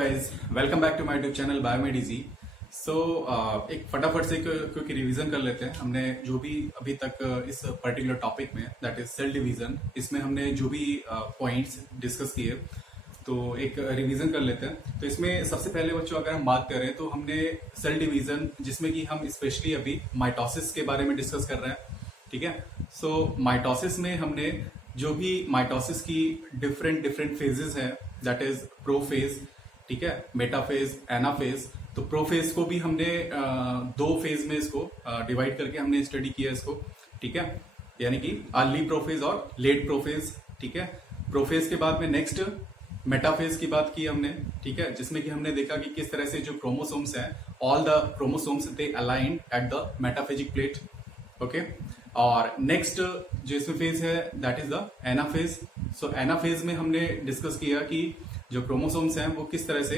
Guys, welcome back to my YouTube channel biomed easy. So एक फटाफट से क्योंकि रिवीजन कर लेते हैं। हमने जो भी अभी तक इस पर्टिकुलर टॉपिक में दैट इज सेल डिवीजन, इसमें हमने जो भी पॉइंट्स डिस्कस किए तो एक रिवीजन कर लेते हैं। तो इसमें सबसे पहले बच्चों अगर हम बात करें तो हमने सेल डिवीजन, जिसमें कि हम स्पेशली अभी माइटोसिस के बारे में डिस्कस कर रहे हैं, ठीक है। सो माइटोसिस में हमने जो भी माइटोसिस की डिफरेंट फेजेस हैं, दैट इज प्रोफेज, ठीक है, मेटाफेज, एनाफेज। तो प्रोफेज को भी हमने दो फेज में इसको डिवाइड करके हमने स्टडी किया इसको, ठीक है, यानी कि अर्ली प्रोफेज और लेट प्रोफेज, ठीक है। प्रोफेज के बाद में नेक्स्ट मेटाफेज की बात की हमने, ठीक है, जिसमें कि हमने देखा कि किस तरह से जो क्रोमोसोम्स हैं, all the chromosomes they align at the metaphasic plate, okay. और नेक्स्ट जो इसमें फेज है that is the anaphase. So anaphase में हमने डिस्कस किया कि जो क्रोमोसोम्स हैं वो किस तरह से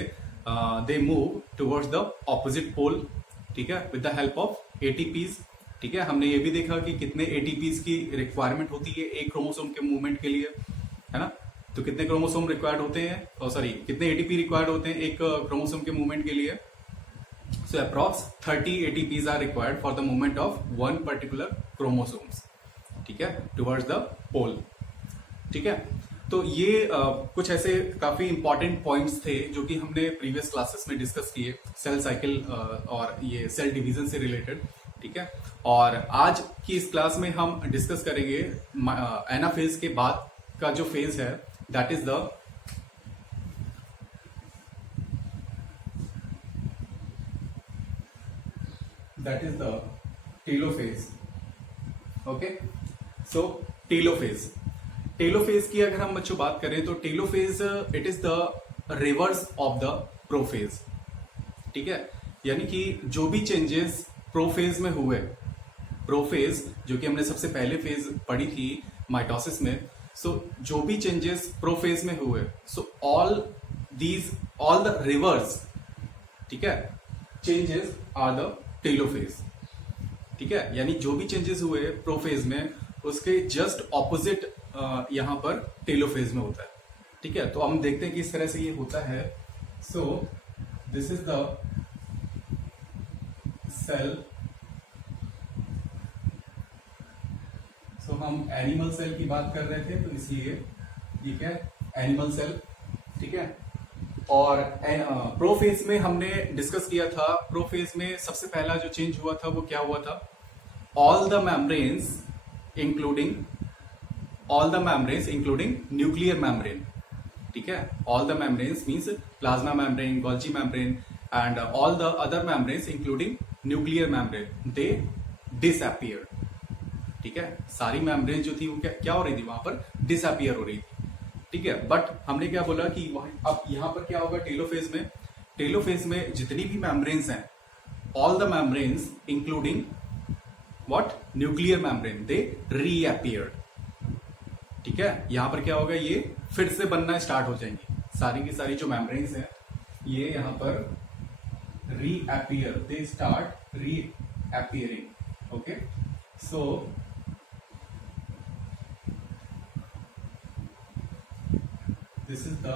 they move towards the opposite pole, ठीक है, with the help of ATPs, ठीक है। हमने ये भी देखा कि कितने एटीपीज की रिक्वायरमेंट होती है एक क्रोमोसोम के मूवमेंट के लिए, है ना। तो कितने क्रोमोसोम रिक्वायर्ड होते हैं, सॉरी कितने एटीपी रिक्वायर्ड होते हैं एक क्रोमोसोम के मूवमेंट के लिए। So approx 30 ATPs are required for the movement of one particular chromosomes, ठीक है, towards the pole, ठीक है। तो ये कुछ ऐसे काफी इंपॉर्टेंट पॉइंट्स थे जो कि हमने प्रीवियस क्लासेस में डिस्कस किए सेल साइकिल और ये सेल डिवीजन से रिलेटेड, ठीक है। और आज की इस क्लास में हम डिस्कस करेंगे एनाफेज के बाद का जो फेज है that is the telophase, okay. So telophase की अगर हम बच्चों बात करें तो telophase it is the reverse of the prophase, ठीक है। यानी कि जो भी चेंजेस प्रोफेज में हुए, प्रोफेज जो कि हमने सबसे पहले फेज पढ़ी थी माइटोसिस में, सो जो भी चेंजेस प्रोफेज में हुए, सो ऑल द रिवर्स, ठीक है, चेंजेस आर द टेलोफेज, ठीक है। यानी जो भी चेंजेस हुए प्रोफेज में उसके जस्ट ऑपोजिट यहां पर टेलोफेज में होता है, ठीक है। तो हम देखते हैं कि इस तरह से ये होता है। So this is the cell. So हम एनिमल सेल की बात कर रहे थे तो इसलिए ये क्या है, एनिमल सेल, ठीक है। और प्रोफेज में हमने डिस्कस किया था, प्रोफेज में सबसे पहला जो चेंज हुआ था वो क्या हुआ था, all the membranes including nuclear membrane, ठीक है। All the membranes means plasma membrane, Golgi membrane and all the other membranes including nuclear membrane they disappear, ठीक है। सारी मेम्ब्रेन जो थी वो क्या हो रही थी, वहां पर डिसअपियर हो रही थी, ठीक है। बट हमने क्या बोला कि अब यहां पर क्या होगा, टेलोफेज में जितनी भी मेम्ब्रेन्स हैं, all the membranes including what, nuclear membrane, they reappeared, ठीक है। यहां पर क्या होगा, ये फिर से बनना स्टार्ट हो जाएंगी, सारी की सारी जो मेम्ब्रेन्स हैं ये यहां पर reappear, they start reappearing, okay. So this is the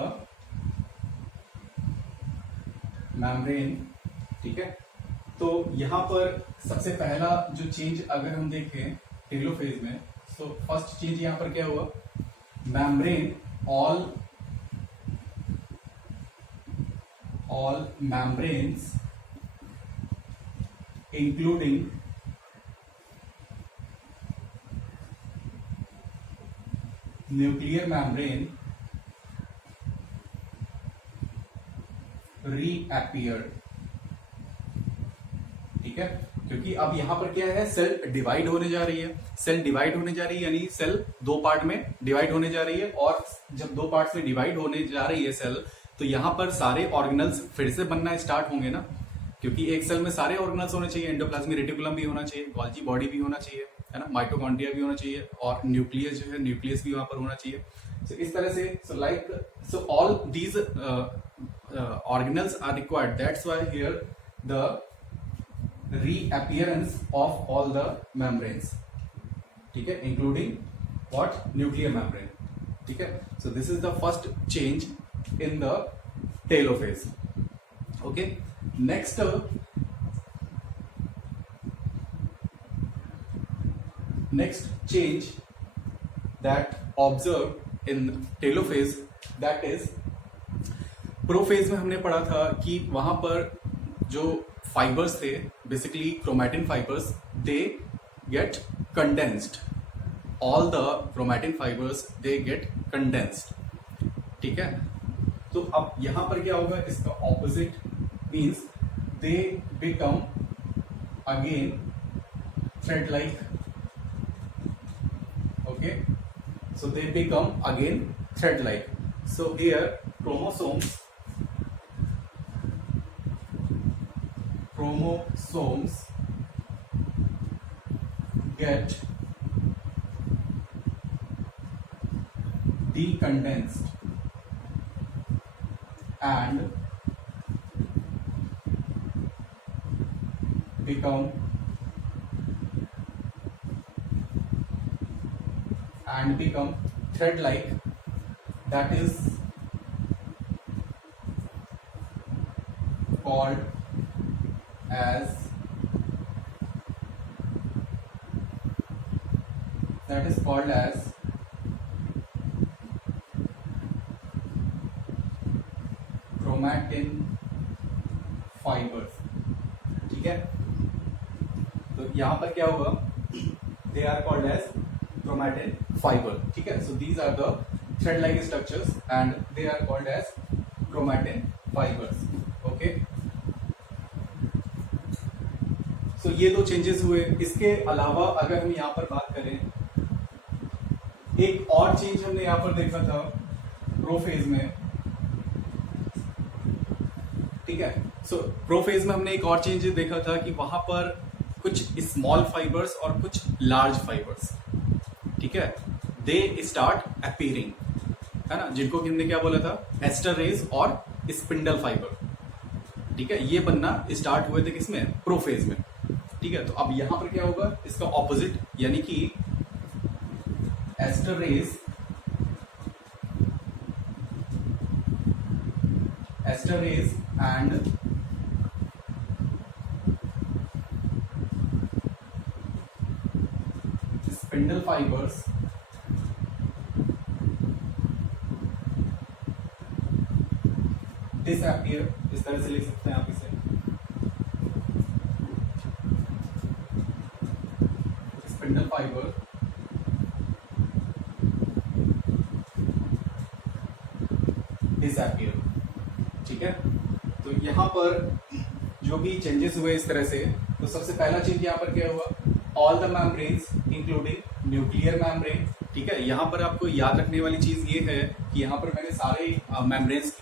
membrane, ठीक है। तो यहां पर सबसे पहला जो चेंज अगर हम देखें टेलोफेज में, तो फर्स्ट चेंज यहां पर क्या हुआ, membrane, all membranes including nuclear membrane reappeared, ठीक है। क्योंकि अब यहां पर क्या है, सेल डिवाइड होने जा रही है, यानी सेल दो पार्ट में डिवाइड होने जा रही है। और जब दो पार्ट्स में डिवाइड होने जा रही है सेल, तो यहां पर सारे ऑर्गेनल्स फिर से बनना स्टार्ट होंगे ना, क्योंकि एक सेल में सारे ऑर्गेनल्स होने चाहिए, एंडोप्लाज्मिक रेटिकुलम भी होना चाहिए, गोल्जी बॉडी भी होना चाहिए, है ना, माइटोकॉन्ड्रिया भी होना चाहिए, और न्यूक्लियस जो है, न्यूक्लियस भी वहां पर होना चाहिए। So, इस तरह से so all these organelles are required, that's why here the reappearance of all the membranes, ठीक है, including what, nuclear membrane, ठीक है। So this is the first change in the telophase. Okay, next change that observed in telophase, that is prophase में हमने पढ़ा था कि वहां पर जो फाइबर्स थे, basically chromatin fibres, they get condensed. All the chromatin fibres they get condensed. ठीक है, तो अब यहां पर क्या होगा, इसका opposite means they become again thread like. Okay, so they become again thread like. So here chromosomes get decondensed and become thread like. That is called as chromatin fibers. ठीक है, तो यहां पर क्या होगा, they are called as chromatin fiber. ठीक है, so these are the thread like structures and they are called as chromatin fibers. Okay, so ये दो चेंजेस हुए. इसके अलावा अगर हम यहाँ पर बात करें, एक और चेंज हमने यहाँ पर देखा था प्रोफेज में. ठीक है, सो प्रोफेज में हमने एक और चेंज देखा था कि वहां पर कुछ स्मॉल फाइबर्स और कुछ लार्ज फाइबर्स, ठीक है, दे स्टार्ट अपीयरिंग, है ना, जिनको हमने क्या बोला था, एस्टर रेज और स्पिंडल फाइबर. ठीक है, ये बनना स्टार्ट हुए थे किसमें, प्रोफेज में. ठीक है, तो अब यहां पर क्या होगा, इसका ऑपोजिट, यानी कि aster rays and spindle fibres disappear. इस तरह से लिख सकते हैं आप इसे. Spindle fibre disappear. ठीक है, तो यहां पर जो भी चेंजेस हुए इस तरह से, तो सबसे पहला चेंज यहां पर क्या हुआ, all the membranes including nuclear membrane. ठीक है, यहां पर आपको याद रखने वाली चीज ये है कि यहां पर मैंने सारे मेम्ब्रेन्स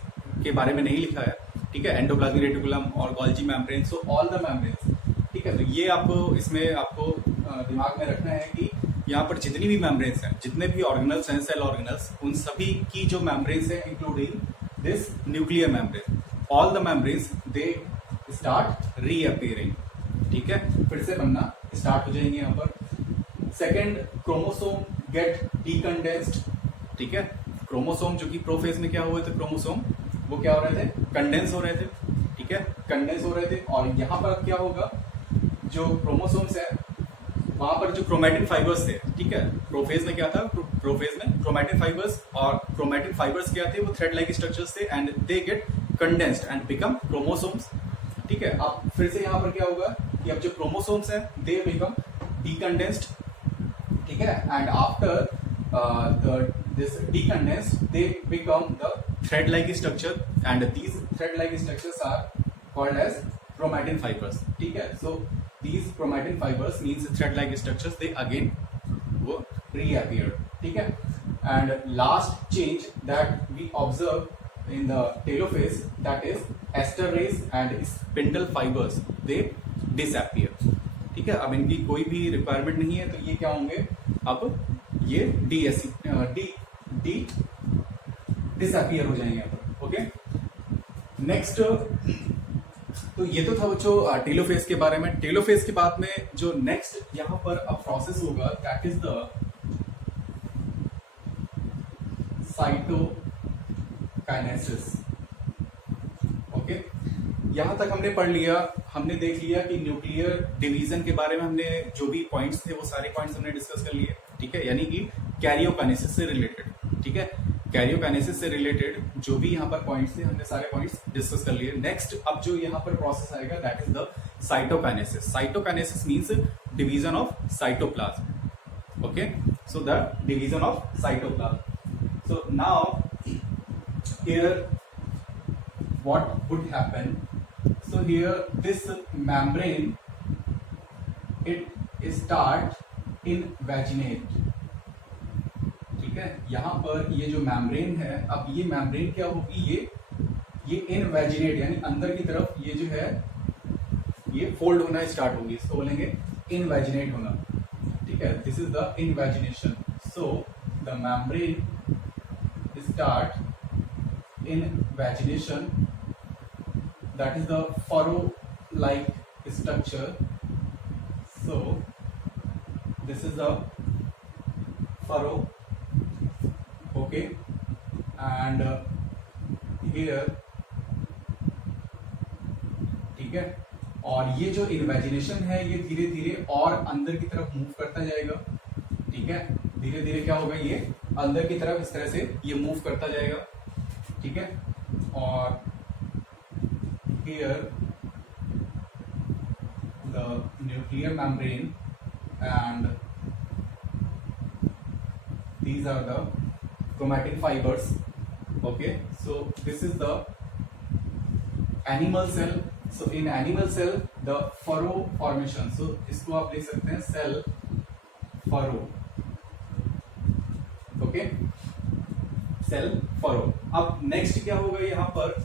के बारे में नहीं लिखा है. ठीक है, एंडोप्लाज्मिक रेटिकुलम और Golgi membrane, so all the membranes. ठीक है, तो ये आपको इसमें आपको दिमाग में रखना है कि यहाँ पर जितनी भी मेम्ब्रेन्स हैं, जितने भी ऑर्गेनल्स हैं, सेल ऑर्गेनल्स, उन सभी की जो मेम्ब्रेन्स हैं including this nuclear membrane, all the membranes they start reappearing. ठीक है, फिर से बनना स्टार्ट हो जाएंगे यहाँ पर. Second, chromosome get decondensed. ठीक है, क्रोमोसोम जो कि प्रोफेज में क्या हुए थे, क्रोमोसोम वो क्या हो रहे थे, कंडेंस हो रहे थे. ठीक है, कंडेंस हो रहे थे. और यहाँ पर अब क्या होगा, जो क्रोमोसोम्स है वहां पर जो क्रोमैटिन फाइबर्स थे, ठीक है, प्रोफेज में क्या था, प्रोफेज में क्रोमैटिन फाइबर्स, और क्रोमैटिन फाइबर्स क्या थे, वो थ्रेड लाइक स्ट्रक्चर्स थे and they get condensed and become chromosomes. ठीक है, अब फिर से यहाँ पर क्या होगा कि अब जो क्रोमोसोम्स है दे बिकम डीकंडेंस्ड. ठीक है, and after this decondensed they become the thread like structure and these thread like structures are called as chromatin fibers. ठीक है, so these chromatin fibers means thread like structures, they again वो reappear. ठीक है, and last change that we observe in the telophase, that is ester rays and spindle fibers, they disappear. ठीक है, अब इनकी कोई भी रिक्वायरमेंट नहीं है, तो ये क्या होंगे, अब ये डिसअपीयर हो जाएंगे यहाँ पर. ओके, नेक्स्ट, तो ये तो था बच्चों टेलोफेज के बारे में. टेलोफेज के बाद में जो नेक्स्ट यहाँ पर अब प्रोसेस होगा, that is the cytokinesis. Okay, यहाँ तक हमने पढ़ लिया, हमने देख लिया कि न्यूक्लियर डिवीजन के बारे में हमने जो भी पॉइंट्स थे वो सारे पॉइंट्स हमने डिस्कस कर लिए, ठीक है, यानी कि कैरियोकाइनेसिस से रिलेटेड, ठीक है, कैरियोकाइनेसिस से रिलेटेड जो भी यहाँ पर पॉइंट्स थे हमने सारे पॉइंट्स डिस्कस कर लिए। नेक्स्ट अब जो यहाँ पर प्रोसेस आएगा that is the cytokinesis. Cytokinesis means division of cytoplasm, okay, so the division of cytoplasm. So now here what would happen, so here this membrane it start invaginate, ठीक है, यहाँ पर ये जो membrane है, अब ये membrane क्या होगी, ये इनवेजिनेट यानी अंदर की तरफ ये जो है ये फोल्ड होना स्टार्ट होगी, इसको बोलेंगे इनवेजिनेट होना, ठीक है, this is the invagination. So the membrane start invagination, that is the furrow like structure. So this is the furrow, okay, and here, ठीक है, और ये जो इन्वेजिनेशन है ये धीरे धीरे और अंदर की तरफ मूव करता जाएगा, ठीक है, धीरे धीरे क्या होगा, ये अंदर की तरफ इस तरह से ये मूव करता जाएगा, ठीक है, और here the nuclear membrane and these are the chromatin fibers, okay, so this is the animal cell. So in animal cell the furrow formation, so इसको आप देख सकते हैं cell furrow, okay, cell furrow. अब नेक्स्ट क्या होगा, यहाँ पर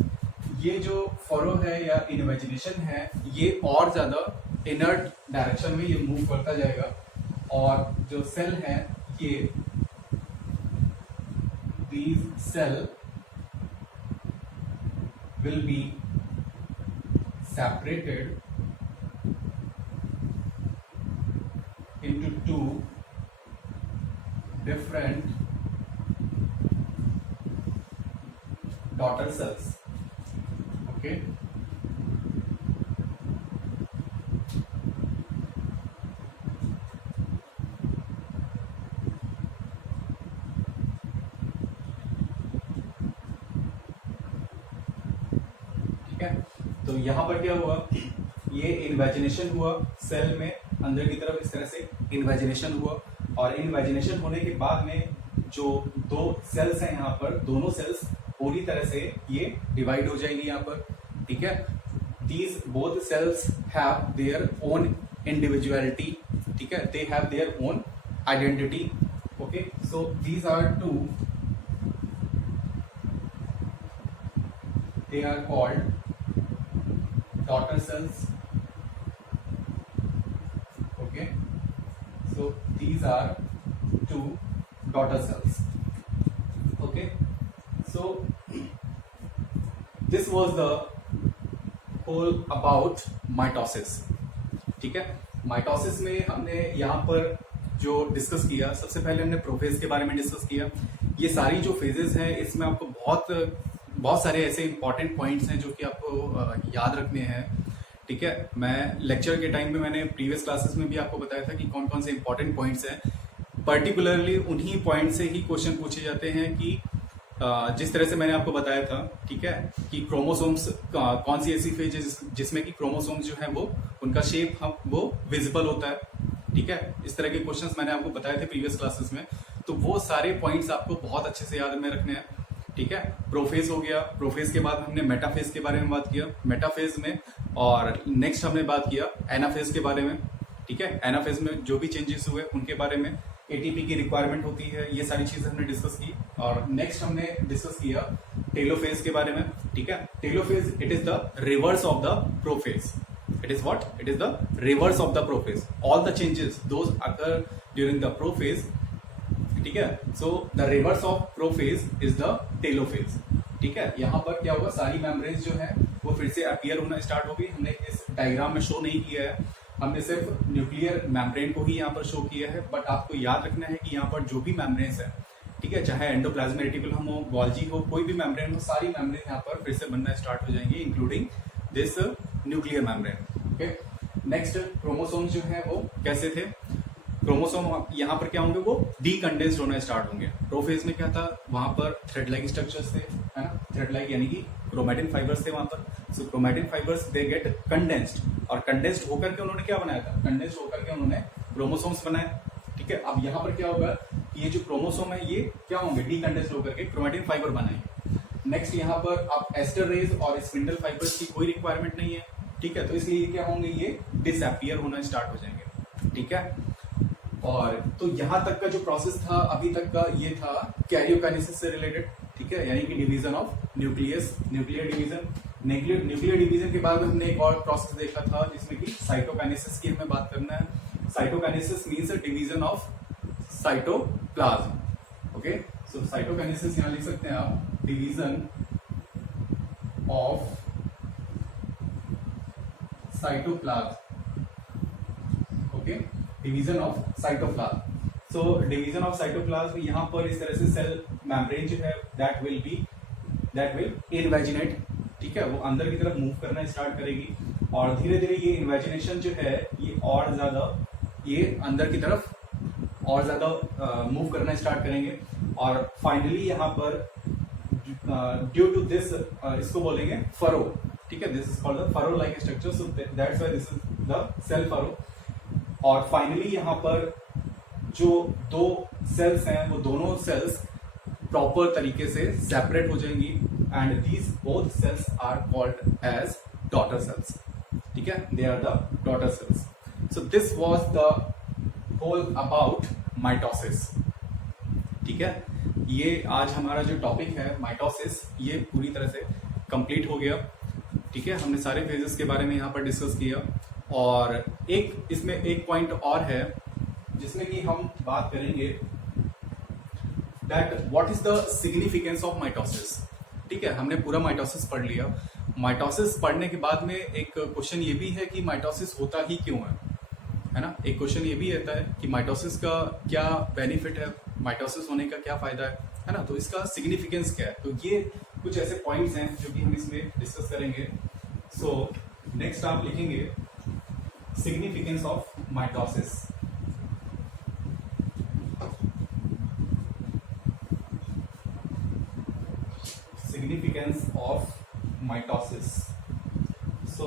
ये जो फरो है या इन्वेजिनेशन है ये और ज्यादा इनर्ट डायरेक्शन में ये मूव करता जाएगा, और जो सेल है ये these cell will be separated into two different daughter cells, okay, ठीक है, तो यहाँ पर क्या हुआ, ये इन्वेजिनेशन हुआ सेल में अंदर की तरफ इस तरह से इन्वेजिनेशन हुआ, और इन्वेजिनेशन होने के बाद में जो दो सेल्स हैं यहाँ पर, दोनों सेल्स पूरी तरह से ये डिवाइड हो जाएंगी यहाँ पर, ठीक है, these both cells have their own individuality, ठीक है, they have their own identity, okay, so these are two, they are called daughter cells, okay, so these are two daughter cells, okay, so this was the whole about mitosis, ठीक है, mitosis में हमने यहाँ पर जो discuss किया, सबसे पहले हमने प्रोफेज के बारे में डिस्कस किया। ये सारी जो फेजेस हैं इसमें आपको बहुत सारे ऐसे इंपॉर्टेंट पॉइंट्स हैं जो कि आपको याद रखने हैं, ठीक है, मैं लेक्चर के टाइम पे मैंने प्रीवियस क्लासेस में भी आपको बताया था कि कौन कौन से इंपॉर्टेंट पॉइंट्स हैं, पर्टिकुलरली उन्हीं पॉइंट से ही क्वेश्चन पूछे जाते हैं कि जिस तरह से मैंने आपको बताया था, ठीक है, कि क्रोमोसोम्स कौन सी ऐसी फेज है जिसमें कि क्रोमोसोम्स जो है वो उनका शेप वो विजिबल होता है, ठीक है, इस तरह के क्वेश्चंस मैंने आपको बताए थे प्रीवियस क्लासेस में, तो वो सारे पॉइंट्स आपको बहुत अच्छे से याद में रखने हैं, ठीक है। प्रोफेज हो गया, प्रोफेज के बाद हमने मेटाफेज के बारे में बात किया मेटाफेज में, और नेक्स्ट हमने बात किया एनाफेज के बारे में, ठीक है, एनाफेज में जो भी चेंजेस हुए उनके बारे में, एटीपी की रिक्वायरमेंट होती है, ये सारी चीजें हमने डिस्कस की, और नेक्स्ट हमने डिस्कस किया टेलोफेज के बारे में, ठीक है। Telophase it is the reverse of the prophase, it is what, it is the reverse of the prophase, all the changes those occur during the prophase, ठीक है, so the reverse of prophase is the telophase, ठीक है। यहाँ पर क्या होगा, सारी membranes जो है वो फिर से अपीयर होना स्टार्ट होगी। हमने इस डायग्राम में शो नहीं किया है, हमने सिर्फ न्यूक्लियर मेम्ब्रेन को ही यहाँ पर शो किया है, बट आपको याद रखना है कि यहाँ पर जो भी मेम्ब्रेन्स है ठीक है, चाहे एंडोप्लाज्मिक रेटिकुलम हो, गोल्जी हो, कोई भी मेम्ब्रेन हो, सारी मेम्ब्रेन यहाँ पर फिर से बनना स्टार्ट हो जाएंगी, including this nuclear membrane. Okay, next chromosome जो है वो कैसे थे? क्रोमोसोम यहाँ पर क्या होंगे, वो डीकंडेंस्ड होना स्टार्ट होंगे। प्रोफेज में क्या था, वहां पर थ्रेड लाइक स्ट्रक्चर्स थे, है ना, थ्रेड लाइक यानी कि क्रोमैटिन फाइबर्स थे वहां पर। So chromatin fibres they get condensed, और कंडेंस्ड होकर के उन्होंने क्या बनाया था, कंडेंस्ड होकर के उन्होंने क्रोमोसोम्स बनाए। ठीक है, अब यहाँ पर क्या होगा कि ये जो क्रोमोसोम है ये क्या होंगे, डीकंडेंस्ड होकर के क्रोमैटिन फाइबर बनाएंगे। नेक्स्ट यहाँ पर अब एस्टर रेज और स्पिंडल फाइबर्स की कोई रिक्वायरमेंट नहीं है। ठीक है, तो इसलिए क्या होंगे, ये डिसअपियर होना स्टार्ट हो जाएंगे। ठीक है, और तो यहां तक का जो प्रोसेस था अभी तक का ये था कैरियोकाइनेसिस से रिलेटेड। ठीक है, यानी कि division of nucleus, nuclear division. Nuclear division के बाद हमने एक और प्रोसेस देखा था जिसमें कि साइटोकाइनेसिस की हमें बात करना है। Cytokinesis means division of cytoplasm. Okay, so cytokinesis यहां लिख सकते हैं आप, division of cytoplasm. Okay, division of cytoplasm. So division of cytoplasm, यहां पर इस तरह से सेल मेम्ब्रेन जो है दैट विल इनवेजिनेट। ठीक है, वो अंदर की तरफ मूव करना स्टार्ट करेगी, और धीरे धीरे ये इन्वेजिनेशन जो है ये और ज्यादा ये अंदर की तरफ और ज्यादा मूव करना स्टार्ट करेंगे, और फाइनली यहाँ पर ड्यू टू दिस इसको बोलेंगे फरो। ठीक है, this is called the furrow like structure, so that's why this is the cell furrow. और फाइनली यहाँ पर जो दो सेल्स हैं वो दोनों सेल्स प्रॉपर तरीके से सेपरेट हो जाएंगी, and these both cells are called as daughter cells. ठीक है, they are the daughter cells. So this was the whole about mitosis. ठीक है, ये आज हमारा जो टॉपिक है माइटोसिस, ये पूरी तरह से कंप्लीट हो गया। ठीक है, हमने सारे फेजेस के बारे में यहाँ पर डिस्कस किया, और एक इसमें एक पॉइंट और है जिसमें कि हम बात करेंगे that what is the significance of mitosis. ठीक है, हमने पूरा माइटोसिस पढ़ लिया। माइटोसिस पढ़ने के बाद में एक क्वेश्चन ये भी है कि माइटोसिस होता ही क्यों है ना। एक क्वेश्चन ये भी रहता है कि माइटोसिस का क्या बेनिफिट है, माइटोसिस होने का क्या फायदा है ना, तो इसका सिग्निफिकेंस क्या है। तो ये कुछ ऐसे पॉइंट्स हैं जो कि हम इसमें डिस्कस करेंगे। सो नेक्स्ट आप लिखेंगे significance of mitosis. Significance of mitosis. So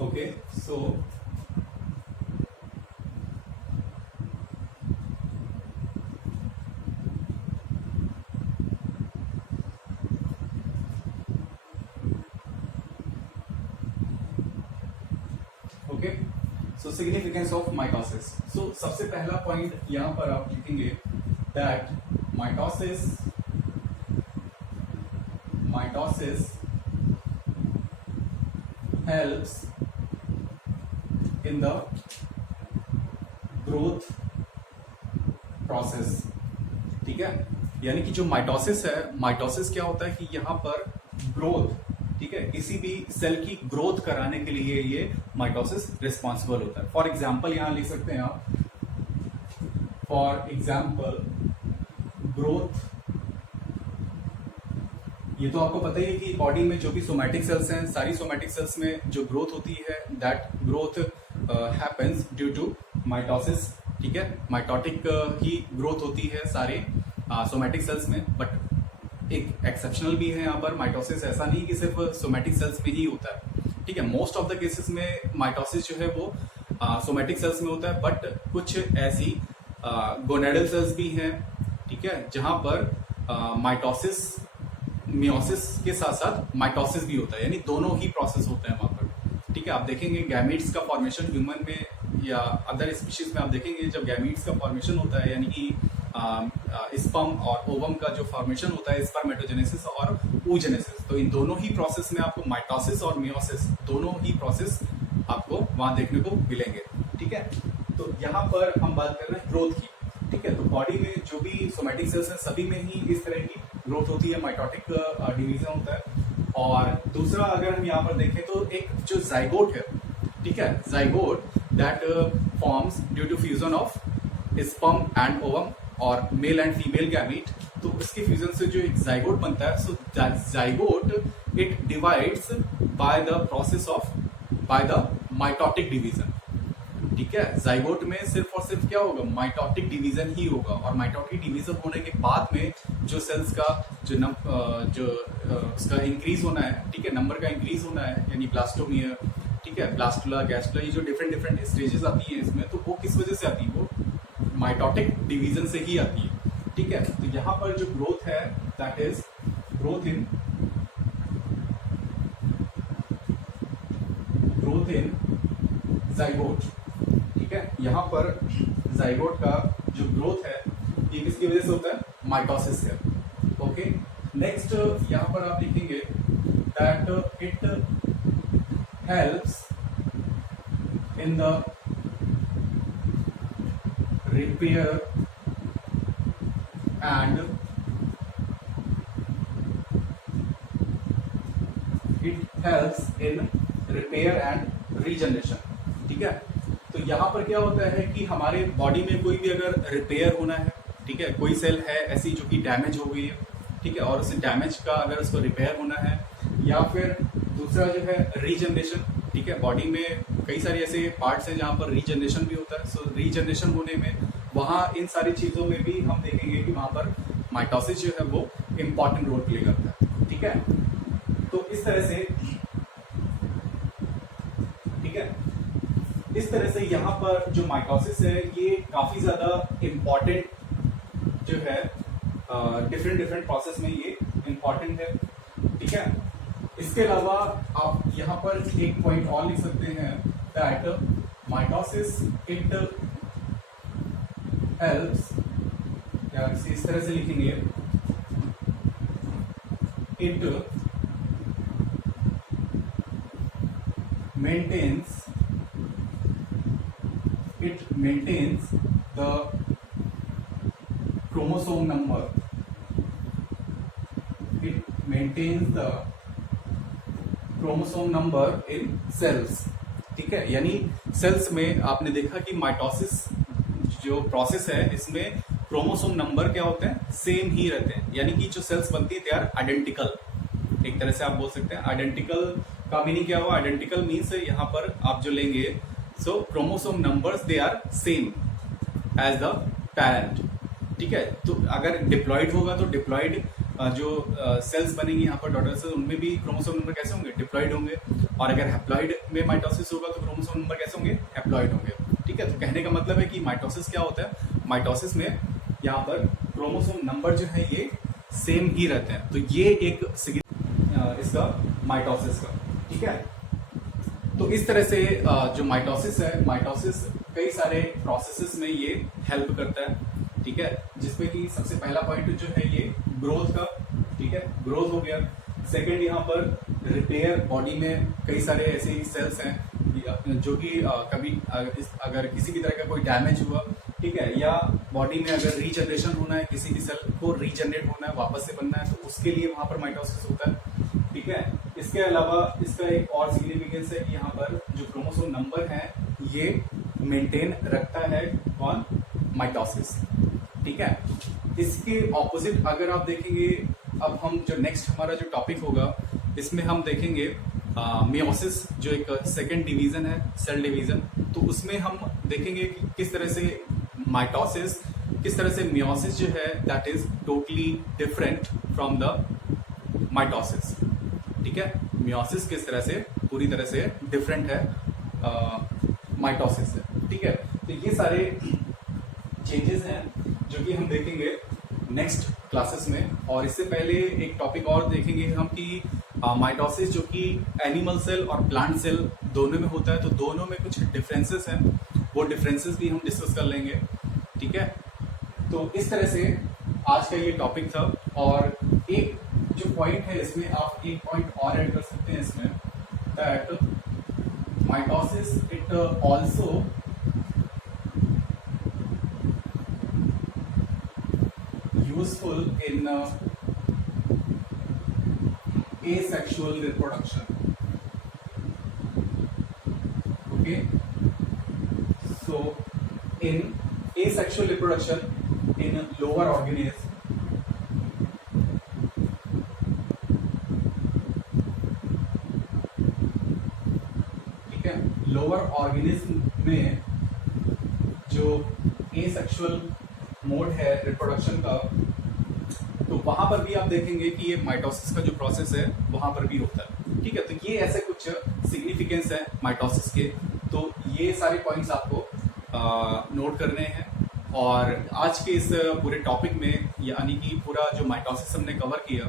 okay, so okay, so significance of mitosis. So सबसे पहला पॉइंट यहां पर आप लिखेंगे that mitosis helps in the growth process. ठीक है, यानी कि जो माइटोसिस है, माइटोसिस क्या होता है कि यहां पर ग्रोथ, ठीक है, किसी भी सेल की ग्रोथ कराने के लिए ये माइटोसिस रिस्पॉन्सिबल होता है। फॉर एग्जाम्पल यहां लिख सकते हैं आप, फॉर एग्जाम्पल ग्रोथ। ये तो आपको पता ही है कि बॉडी में जो भी सोमैटिक सेल्स हैं, सारी सोमैटिक सेल्स में जो ग्रोथ होती है that growth happens due to mitosis. ठीक है, माइटोटिक ही ग्रोथ होती है सारे सोमैटिक सेल्स में, बट एक एक्सेप्शनल भी है यहाँ पर माइटोसिस। ऐसा नहीं कि सिर्फ सोमैटिक सेल्स में ही होता है। ठीक है, मोस्ट ऑफ द केसेस में माइटोसिस जो है वो सोमैटिक सेल्स में होता है, बट कुछ ऐसी गोनेडल सेल्स भी हैं, ठीक है, जहां पर माइटोसिस मियोसिस के साथ साथ माइटोसिस भी होता है, यानी दोनों ही प्रोसेस होते हैं वहां पर। ठीक है, आप देखेंगे गैमीट्स का फॉर्मेशन ह्यूमन में या अदर स्पीशीज में आप देखेंगे जब गैमीट्स का फॉर्मेशन होता है, यानी कि स्पर्म और ओवम का जो फॉर्मेशन होता है, स्पर्मेटोजेनेसिस और oogenesis, तो इन दोनों ही प्रोसेस में आपको माइटोसिस और मियोसिस दोनों ही प्रोसेस आपको वहां देखने को मिलेंगे। ठीक है, तो यहाँ पर हम बात कर रहे हैं ग्रोथ की। ठीक है, तो बॉडी में जो भी सोमैटिक सेल्स हैं सभी में ही इस तरह की ग्रोथ होती है, माइटोटिक डिवीजन होता है। और दूसरा अगर हम यहाँ पर देखें तो एक जो जाइगोट है, ठीक है, zygote that forms due to fusion of sperm and ovum और मेल एंड फीमेल गैमीट, तो उसके फ्यूजन से जो एक जाइगोट बनता है, so zygote it divides by the mitotic division, ठीक है। जाइगोट में सिर्फ और सिर्फ क्या होगा, माइटोटिक डिवीजन ही होगा, और माइटोटिक डिवीजन होने के बाद में जो सेल्स का उसका इंक्रीज होना है, ठीक है, नंबर का इंक्रीज होना है, यानी ब्लास्टोमियर, ठीक है, ब्लास्टुला, गैस्ट्रुला, ये जो डिफरेंट स्टेजेस आती है इसमें, तो वो किस वजह से आती है, वो माइटोटिक डिवीजन से ही आती है, ठीक है। तो यहाँ पर जो ग्रोथ है that is growth in zygote, ठीक है। यहाँ पर जाइगोट का जो ग्रोथ है ये किसकी वजह से होता है, माइटोसिस से, ओके। नेक्स्ट यहाँ पर आप देखेंगे that it helps in the repair and regeneration, ठीक है। तो यहाँ पर क्या होता है कि हमारे बॉडी में कोई भी अगर रिपेयर होना है, ठीक है, कोई सेल है ऐसी जो कि डैमेज हो गई है, ठीक है, और उस डैमेज का अगर उसको रिपेयर होना है, या फिर दूसरा जो है रीजनरेशन, ठीक है, बॉडी में कई सारे ऐसे पार्ट्स हैं जहाँ पर रीजनरेशन भी होता है, सो रीजनरेशन होने में वहाँ इन सारी चीज़ों में भी हम देखेंगे कि वहाँ पर माइटोसिस जो है वो इम्पॉर्टेंट रोल प्ले करता है, ठीक है। तो इस तरह से, ठीक है, इस तरह से यहाँ पर जो माइटोसिस है ये काफी ज्यादा इम्पॉर्टेंट जो है, डिफरेंट प्रोसेस में ये इम्पॉर्टेंट है, ठीक है। इसके अलावा आप यहाँ पर एक पॉइंट और लिख सकते हैं दैट माइटोसिस इट हेल्प्स, या इस तरह से लिखेंगे, it maintains the chromosome number. It maintains the chromosome number in cells, ठीक है। यानी सेल्स में आपने देखा कि माइटोसिस जो प्रोसेस है इसमें क्रोमोसोम नंबर क्या होते हैं, सेम ही रहते हैं, यानी कि जो सेल्स बनती है दे आर आइडेंटिकल, एक तरह से आप बोल सकते हैं। आइडेंटिकल का मीनिंग क्या हुआ, आइडेंटिकल मीन्स यहाँ पर आप जो लेंगे, so chromosome numbers they are same as the parent, ठीक है। तो अगर डिप्लॉइड होगा तो डिप्लॉइड जो सेल्स बनेंगी यहाँ पर डॉटर सेल्स, उनमें भी क्रोमोसोम नंबर कैसे होंगे, डिप्लॉइड होंगे, और अगर हैप्लॉइड में माइटोसिस होगा तो क्रोमोसोम नंबर कैसे होंगे, हैप्लॉइड होंगे, ठीक है। तो कहने का मतलब है कि माइटोसिस क्या होता है, माइटोसिस में यहाँ पर क्रोमोसोम नंबर जो है ये सेम ही रहते हैं, तो ये एक इसका माइटोसिस का, ठीक है। तो इस तरह से जो माइटोसिस है, माइटोसिस कई सारे प्रोसेसेस में ये हेल्प करता है, ठीक है, जिसमें कि सबसे पहला पॉइंट जो है ये ग्रोथ का, ठीक है, ग्रोथ हो गया। सेकंड यहाँ पर रिपेयर, बॉडी में कई सारे ऐसे सेल्स हैं जो कि कभी अगर किसी भी तरह का कोई डैमेज हुआ, ठीक है, या बॉडी में अगर रीजनरेशन होना है, किसी भी सेल को रीजनरेट होना है, वापस से बनना है, तो उसके लिए वहां पर माइटोसिस होता है, ठीक है। इसके अलावा इसका एक और सिग्निफिकेंस है कि यहाँ पर जो क्रोमोसोम नंबर है ये मेंटेन रखता है कौन, माइटोसिस, ठीक है। इसके ऑपोजिट अगर आप देखेंगे, अब हम जो नेक्स्ट हमारा जो टॉपिक होगा इसमें हम देखेंगे मियोसिस, जो एक सेकेंड डिवीजन है, सेल डिवीजन, तो उसमें हम देखेंगे कि किस तरह से माइटोसिस, किस तरह से मियोसिस जो है that is totally different from the mitosis, ठीक है। मियोसिस किस तरह से पूरी तरह से डिफरेंट है माइटोसिस से, ठीक है। तो ये सारे चेंजेस हैं जो कि हम देखेंगे नेक्स्ट क्लासेस में, और इससे पहले एक टॉपिक और देखेंगे हम कि माइटोसिस जो कि एनिमल सेल और प्लांट सेल दोनों में होता है, तो दोनों में कुछ डिफरेंसेस हैं, वो डिफरेंसेस भी हम डिस्कस कर लेंगे, ठीक है। तो इस तरह से आज का ये टॉपिक था, और एक जो पॉइंट है इसमें आप एक पॉइंट और ऐड कर सकते हैं इसमें, that mitosis it also useful asexual reproduction. Okay, so in asexual reproduction in lower organism, ठीक है, लोअर ऑर्गेनिज्म में जो एसेक्सुअल मोड है रिप्रोडक्शन का, तो वहां पर भी आप देखेंगे कि ये माइटोसिस का जो प्रोसेस है वहां पर भी होता है। ठीक है, तो ये ऐसे कुछ सिग्निफिकेंस है माइटोसिस के। तो ये सारे पॉइंट्स आपको नोट करने हैं। और आज के इस पूरे टॉपिक में, यानी कि पूरा जो माइटोसिस हमने कवर किया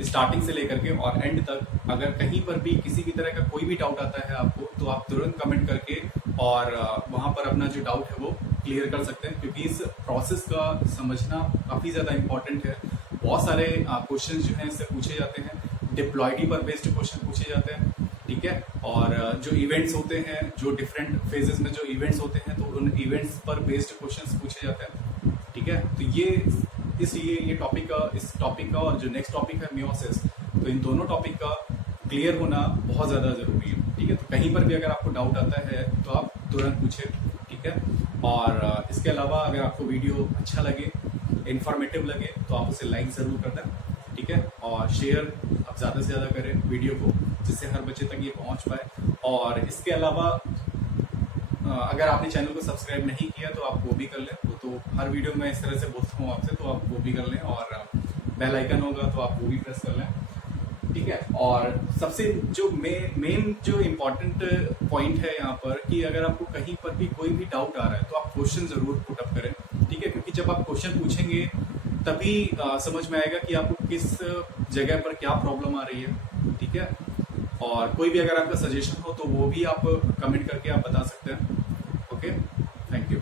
स्टार्टिंग से लेकर के और एंड तक, अगर कहीं पर भी किसी भी तरह का कोई भी डाउट आता है आपको, तो आप तुरंत कमेंट करके और वहां पर अपना जो डाउट है वो क्लियर कर सकते हैं, क्योंकि इस प्रोसेस का समझना काफी ज्यादा इंपॉर्टेंट है। बहुत सारे क्वेश्चंस जो हैं इससे पूछे जाते हैं, डिप्लॉयडी पर बेस्ड क्वेश्चन पूछे जाते हैं। ठीक है, और जो इवेंट्स होते हैं, जो डिफरेंट फेजेस में जो इवेंट्स होते हैं, तो उन इवेंट्स पर बेस्ड क्वेश्चंस पूछे जाते हैं। ठीक है, तो ये इसलिए ये टॉपिक का, इस टॉपिक का और जो नेक्स्ट टॉपिक है मियोसिस, तो इन दोनों टॉपिक का क्लियर होना बहुत ज़्यादा ज़रूरी है। ठीक है, तो कहीं पर भी अगर आपको डाउट आता है तो आप तुरंत पूछें। ठीक है, और इसके अलावा अगर आपको वीडियो अच्छा लगे, इंफॉर्मेटिव लगे, तो आप उसे लाइक ज़रूर कर दें। ठीक है, और शेयर आप ज़्यादा से ज़्यादा करें वीडियो को, जिससे हर बच्चे तक ये पहुंच पाए। और इसके अलावा अगर आपने चैनल को सब्सक्राइब नहीं किया तो आप वो भी कर लें। वो तो हर वीडियो में इस तरह से बोलता हूँ आपसे, तो आप वो भी कर लें, और बेल आइकन होगा तो आप वो भी प्रेस कर लें। ठीक है, और सबसे जो मेन जो इम्पोर्टेंट पॉइंट है यहाँ पर, कि अगर आपको कहीं पर भी कोई भी डाउट आ रहा है तो आप क्वेश्चन जरूर पुटअप करें। ठीक है, क्योंकि जब आप क्वेश्चन पूछेंगे तभी समझ में आएगा कि आपको किस जगह पर क्या प्रॉब्लम आ रही है। ठीक है, और कोई भी अगर आपका सजेशन हो तो वो भी आप कमेंट करके आप बता सकते हैं। Okay, thank you.